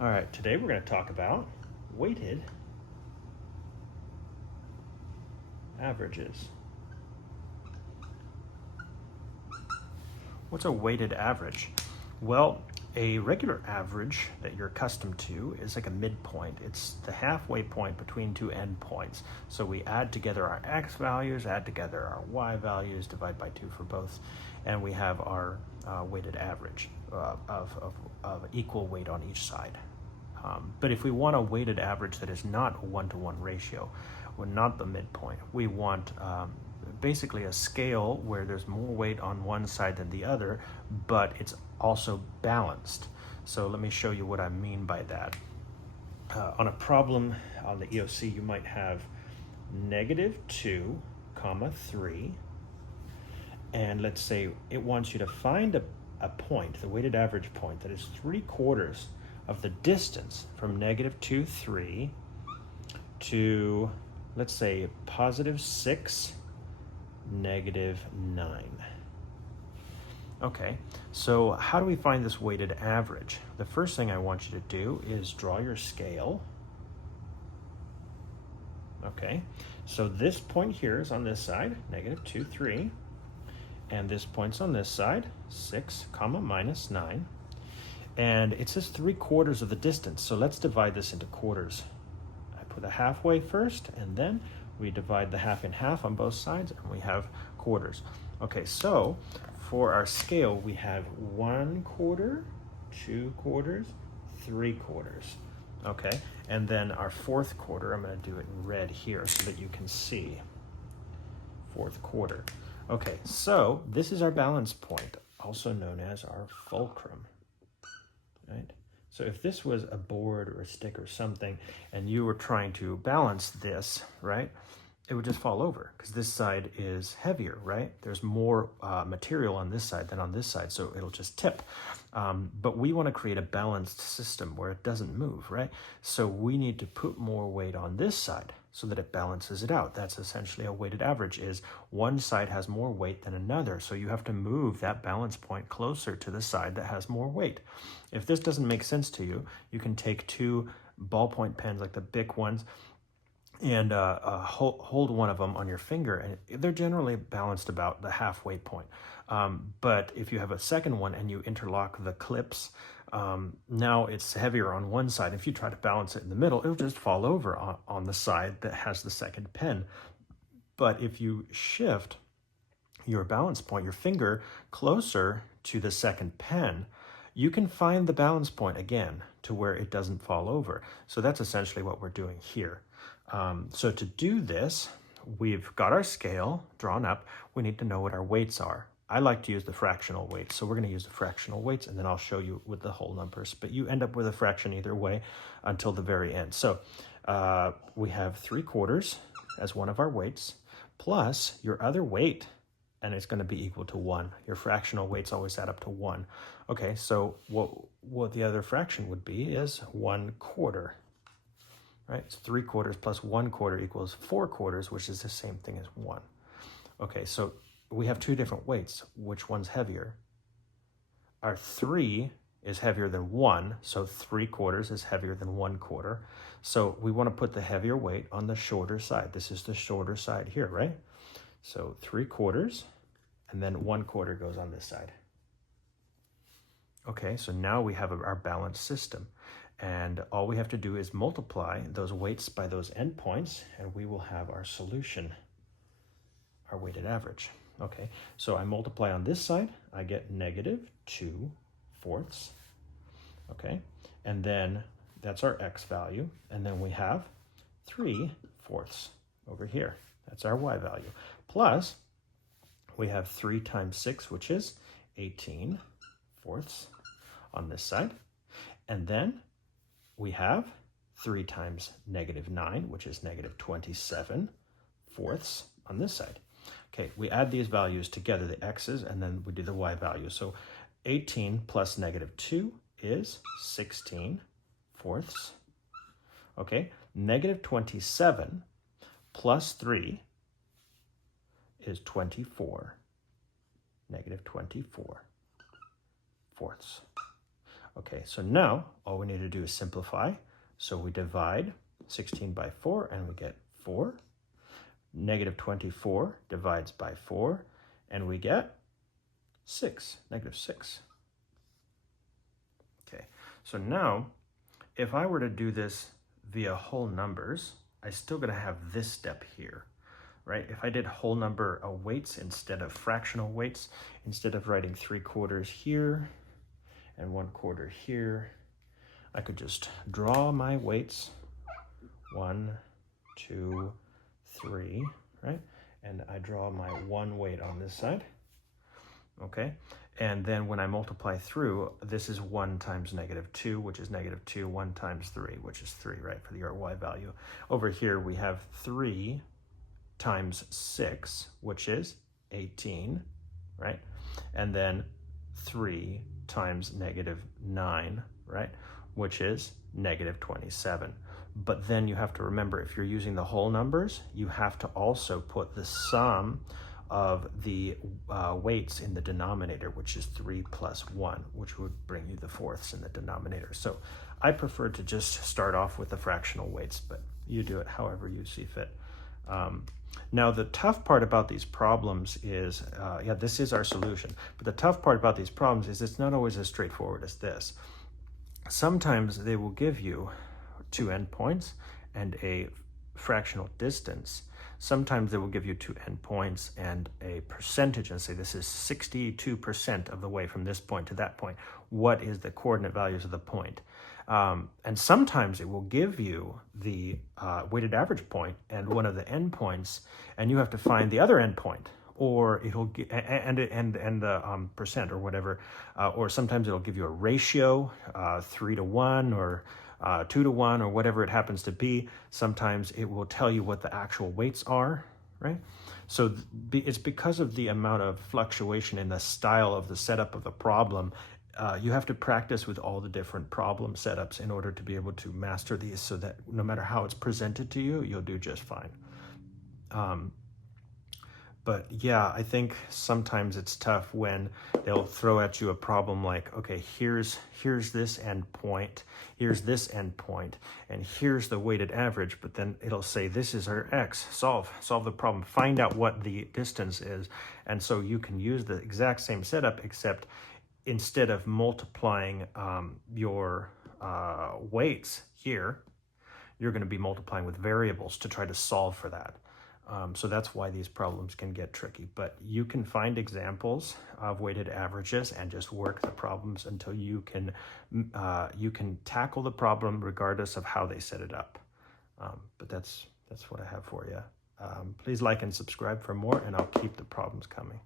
All right, today we're going to talk about weighted averages. What's a weighted average? Well, a regular average that you're accustomed to is like a midpoint. It's the halfway point between two endpoints. So we add together our x values, add together our y values, divide by 2 for both, and we have our weighted average of equal weight on each side. But if we want a weighted average that is not a one-to-one ratio, we're not the midpoint. We want basically a scale where there's more weight on one side than the other, but it's also balanced. So let me show you what I mean by that. On a problem on the EOC, you might have -2, 3, and let's say it wants you to find a point, the weighted average point, that is 3/4 of the distance from -2, 3 to, let's say, +6, -9. Okay, so how do we find this weighted average? The first thing I want you to do is draw your scale. Okay, so this point here is on this side, -2, 3, and this point's on this side, 6, -9. And it says 3/4 of the distance, so let's divide this into quarters. I put a halfway first, and then we divide the half in half on both sides, and we have quarters. Okay, so for our scale, we have 1/4, 2/4, 3/4. Okay, and then our 4th quarter, I'm going to do it in red here so that you can see. 4th quarter. Okay, so this is our balance point, also known as our fulcrum. Right? So if this was a board or a stick or something, and you were trying to balance this, right, it would just fall over because this side is heavier, right? There's more material on this side than on this side, so it'll just tip. But we want to create a balanced system where it doesn't move, right? So we need to put more weight on this side so that it balances it out. That's essentially a weighted average, is one side has more weight than another. So you have to move that balance point closer to the side that has more weight. If this doesn't make sense to you, you can take 2 ballpoint pens, like the Bic ones, and hold one of them on your finger, and they're generally balanced about the halfway point. But if you have a second one and you interlock the clips, now it's heavier on one side. If you try to balance it in the middle, it'll just fall over on the side that has the second pen. But if you shift your balance point, your finger, closer to the second pen, you can find the balance point again to where it doesn't fall over. So that's essentially what we're doing here. So to do this, we've got our scale drawn up. We need to know what our weights are. I like to use the fractional weights, so we're going to use the fractional weights, and then I'll show you with the whole numbers. But you end up with a fraction either way until the very end. So we have 3/4 as one of our weights, plus your other weight, and it's going to be equal to 1. Your fractional weights always add up to 1. Okay, so what the other fraction would be is 1/4. Right? So 3/4 plus 1/4 equals 4/4, which is the same thing as 1. Okay, so we have 2 different weights. Which one's heavier? Our 3 is heavier than 1, so 3/4 is heavier than 1/4. So we want to put the heavier weight on the shorter side. This is the shorter side here, right? So 3/4, and then 1/4 goes on this side. Okay, so now we have our balanced system. And all we have to do is multiply those weights by those endpoints, and we will have our solution, our weighted average. Okay, so I multiply on this side, I get -2/4. Okay, and then that's our x value, and then we have 3/4 over here. That's our y value. Plus, we have 3 times 6, which is 18/4 on this side. And then we have 3 times -9, which is -27/4 on this side. Okay, we add these values together, the x's, and then we do the y value. So 18 plus -2 is 16/4. Okay, -27 plus 3 is 24. -24/4. Okay, so now all we need to do is simplify. So we divide 16 by 4 and we get 4. Negative 24 divides by 4 and we get 6, negative 6. Okay, so now if I were to do this via whole numbers, I still gonna have this step here, right? If I did whole number weights instead of fractional weights, instead of writing 3/4 here and 1/4 here, I could just draw my weights, 1, 2, 3, right? And I draw my 1 weight on this side, okay? And then when I multiply through, this is 1 times -2, which is -2, 1 times 3, which is 3, right, for the y value. Over here, we have 3 times 6, which is 18, right? And then 3 times -9, right, which is -27. But then you have to remember, if you're using the whole numbers, you have to also put the sum of the weights in the denominator, which is 3 plus 1, which would bring you the fourths in the denominator. So I prefer to just start off with the fractional weights, but you do it however you see fit. Now, the tough part about these problems is, yeah, this is our solution, but the tough part about these problems is it's not always as straightforward as this. Sometimes they will give you 2 endpoints and a fractional distance. Sometimes they will give you 2 endpoints and a percentage and say this is 62% of the way from this point to that point. What is the coordinate values of the point? And sometimes it will give you the weighted average point and one of the endpoints, and you have to find the other endpoint, or it'll get and the percent or whatever, or sometimes it'll give you a ratio, 3 to 1 or 2 to 1 or whatever it happens to be. Sometimes it will tell you what the actual weights are, right? So it's because of the amount of fluctuation in the style of the setup of the problem. You have to practice with all the different problem setups in order to be able to master these, so that no matter how it's presented to you, you'll do just fine. But yeah, I think sometimes it's tough when they'll throw at you a problem like, okay, here's this endpoint, here's this endpoint, and here's the weighted average, but then it'll say, this is our x, solve the problem, find out what the distance is. And so you can use the exact same setup, except instead of multiplying your weights here, you're going to be multiplying with variables to try to solve for that. So that's why these problems can get tricky. But you can find examples of weighted averages and just work the problems until you can tackle the problem regardless of how they set it up. But that's what I have for you. Please like and subscribe for more, and I'll keep the problems coming.